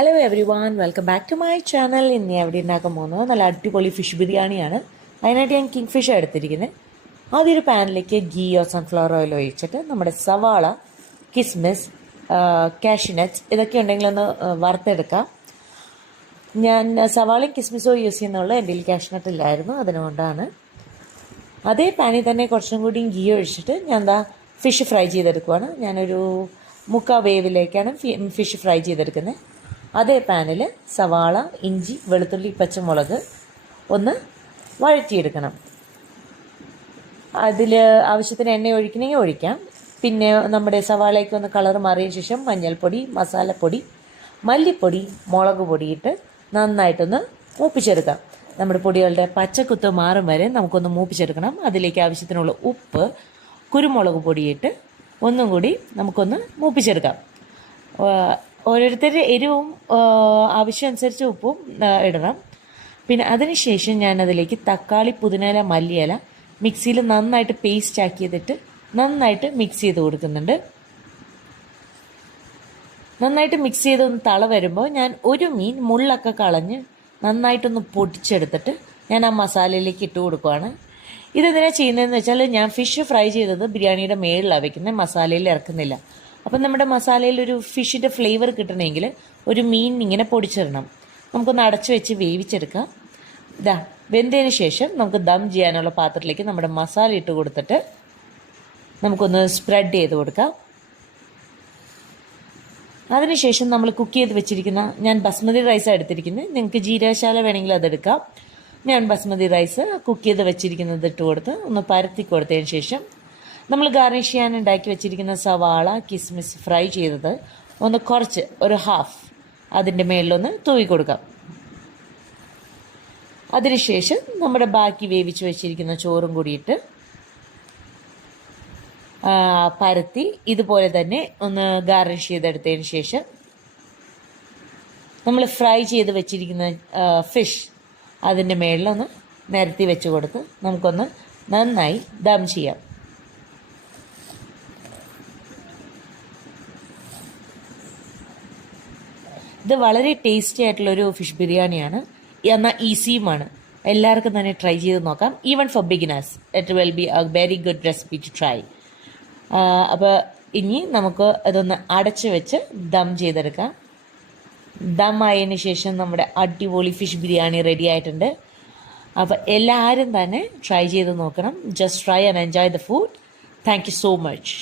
Hello everyone, welcome back to my channel. ഇന്ന് എവിടെ ഉണ്ടാക്കാൻ പോകുന്നത് നല്ല അടിപൊളി ഫിഷ് ബിരിയാണിയാണ്. അതിനായിട്ട് ഞാൻ കിങ് ഫിഷ് എടുത്തിരിക്കുന്നത്. ആദ്യം ഒരു പാനിലേക്ക് ഗീയോ സൺഫ്ലവർ ഓയിൽ ഒഴിച്ചിട്ട് നമ്മുടെ സവാള, കിസ്മിസ്, കാഷ്യൂനട്ട്സ് ഇതൊക്കെ ഉണ്ടെങ്കിൽ ഒന്ന് വറുത്തെടുക്കാം. ഞാൻ സവാളയും കിസ്മിസോ യൂസ് ചെയ്യുന്നുള്ളൂ, എൻ്റെ കയ്യിൽ കാഷ്യൂനട്ട് ഇല്ലായിരുന്നു, അതുകൊണ്ടാണ്. അതേ പാനിൽ തന്നെ കുറച്ചും കൂടി ഗീ ഒഴിച്ചിട്ട് ഞാൻ ഫിഷ് ഫ്രൈ ചെയ്തെടുക്കുവാണ്. ഞാനൊരു മുക്കാൽ വേവിലേക്കാണ് ഫിഷ് ഫ്രൈ ചെയ്തെടുക്കുന്നത്. അതേ പാനിൽ സവാള, ഇഞ്ചി, വെളുത്തുള്ളി, പച്ചമുളക് ഒന്ന് വഴറ്റിയെടുക്കണം. അതിൽ ആവശ്യത്തിന് എണ്ണ ഒഴിക്കണമെങ്കിൽ ഒഴിക്കാം. പിന്നെ നമ്മുടെ സവാളയ്ക്ക് ഒന്ന് കളർ മാറിയ ശേഷം മഞ്ഞൾപ്പൊടി, മസാലപ്പൊടി, മല്ലിപ്പൊടി, മുളക് പൊടിയിട്ട് നന്നായിട്ടൊന്ന് മൂപ്പിച്ചെടുക്കാം. നമ്മുടെ പൊടികളുടെ പച്ചക്കുത്ത് മാറും വരെ നമുക്കൊന്ന് മൂപ്പിച്ചെടുക്കണം. അതിലേക്ക് ആവശ്യത്തിനുള്ള ഉപ്പ്, കുരുമുളക് പൊടിയിട്ട് ഒന്നും കൂടി നമുക്കൊന്ന് മൂപ്പിച്ചെടുക്കാം. ഓരോരുത്തരുടെ എരിവും ആവശ്യമനുസരിച്ച് ഉപ്പും ഇടണം. പിന്നെ അതിനുശേഷം ഞാൻ അതിലേക്ക് തക്കാളി, പുതിനയില, മല്ലിയില മിക്സിയിൽ നന്നായിട്ട് പേസ്റ്റ് ആക്കിയതിട്ട് നന്നായിട്ട് മിക്സ് ചെയ്ത് കൊടുക്കുന്നുണ്ട്. നന്നായിട്ട് മിക്സ് ചെയ്തൊന്ന് തള വരുമ്പോൾ ഞാൻ ഒരു മീൻ മുള്ളൊക്കെ കളഞ്ഞ് നന്നായിട്ടൊന്ന് പൊടിച്ചെടുത്തിട്ട് ഞാൻ ആ മസാലയിലേക്ക് ഇട്ട് കൊടുക്കുകയാണ്. ഇതെന്തിനാണ് ചെയ്യുന്നതെന്ന് വെച്ചാൽ ഞാൻ ഫിഷ് ഫ്രൈ ചെയ്തത് ബിരിയാണിയുടെ മേളിലാണ് വെക്കുന്നത്, മസാലയിൽ ഇറക്കുന്നില്ല. അപ്പം നമ്മുടെ മസാലയിൽ ഒരു ഫിഷിൻ്റെ ഫ്ലേവർ കിട്ടണമെങ്കിൽ ഒരു മീൻ ഇങ്ങനെ പൊടിച്ചിടണം. നമുക്കൊന്ന് അടച്ചു വെച്ച് വേവിച്ചെടുക്കാം. വെന്തതിന് ശേഷം നമുക്ക് ദം ചെയ്യാനുള്ള പാത്രത്തിലേക്ക് നമ്മുടെ മസാല ഇട്ട് കൊടുത്തിട്ട് നമുക്കൊന്ന് സ്പ്രെഡ് ചെയ്ത് കൊടുക്കാം. അതിനുശേഷം നമ്മൾ കുക്ക് ചെയ്ത് വെച്ചിരിക്കുന്ന, ഞാൻ ബസ്മതി റൈസാണ് എടുത്തിരിക്കുന്നത്, നിങ്ങൾക്ക് ജീരകശാല വേണമെങ്കിൽ അതെടുക്കാം. ഞാൻ ബസ്മതി റൈസ് കുക്ക് ചെയ്ത് വെച്ചിരിക്കുന്നത് ഇട്ട് കൊടുത്ത് ഒന്ന് പരത്തി കൊടുത്തതിന് ശേഷം നമ്മൾ ഗാർണിഷ് ചെയ്യാൻ ഉണ്ടാക്കി വെച്ചിരിക്കുന്ന സവാള, കിസ്മിസ് ഫ്രൈ ചെയ്തത് ഒന്ന് കുറച്ച് ഒരു ഹാഫ് അതിൻ്റെ മേളിലൊന്ന് തൂവി കൊടുക്കാം. അതിനുശേഷം നമ്മുടെ ബാക്കി വേവിച്ച് വെച്ചിരിക്കുന്ന ചോറും കൂടിയിട്ട് പരത്തി ഇതുപോലെ തന്നെ ഒന്ന് ഗാർണിഷ് ചെയ്തെടുത്തതിന് ശേഷം നമ്മൾ ഫ്രൈ ചെയ്ത് വെച്ചിരിക്കുന്ന ഫിഷ് അതിൻ്റെ മേളിലൊന്ന് നിരത്തി വെച്ച് കൊടുത്ത് നമുക്കൊന്ന് നന്നായി ദം ചെയ്യാം. ഇത് വളരെ ടേസ്റ്റി ആയിട്ടുള്ളൊരു ഫിഷ് ബിരിയാണിയാണ്, എന്നാൽ ഈസിയുമാണ്. എല്ലാവർക്കും തന്നെ ട്രൈ ചെയ്ത് നോക്കാം. Even for beginners it will be a very good recipe to try. അപ്പോൾ ഇനി നമുക്ക് അതൊന്ന് അടച്ച് വെച്ച് ദം ചെയ്തെടുക്കാം. ദം ആയതിനു ശേഷം നമ്മുടെ അടിപൊളി ഫിഷ് ബിരിയാണി റെഡി ആയിട്ടുണ്ട്. അപ്പോൾ എല്ലാവരും തന്നെ ട്രൈ ചെയ്ത് നോക്കണം. Just try and enjoy the food. Thank you so much.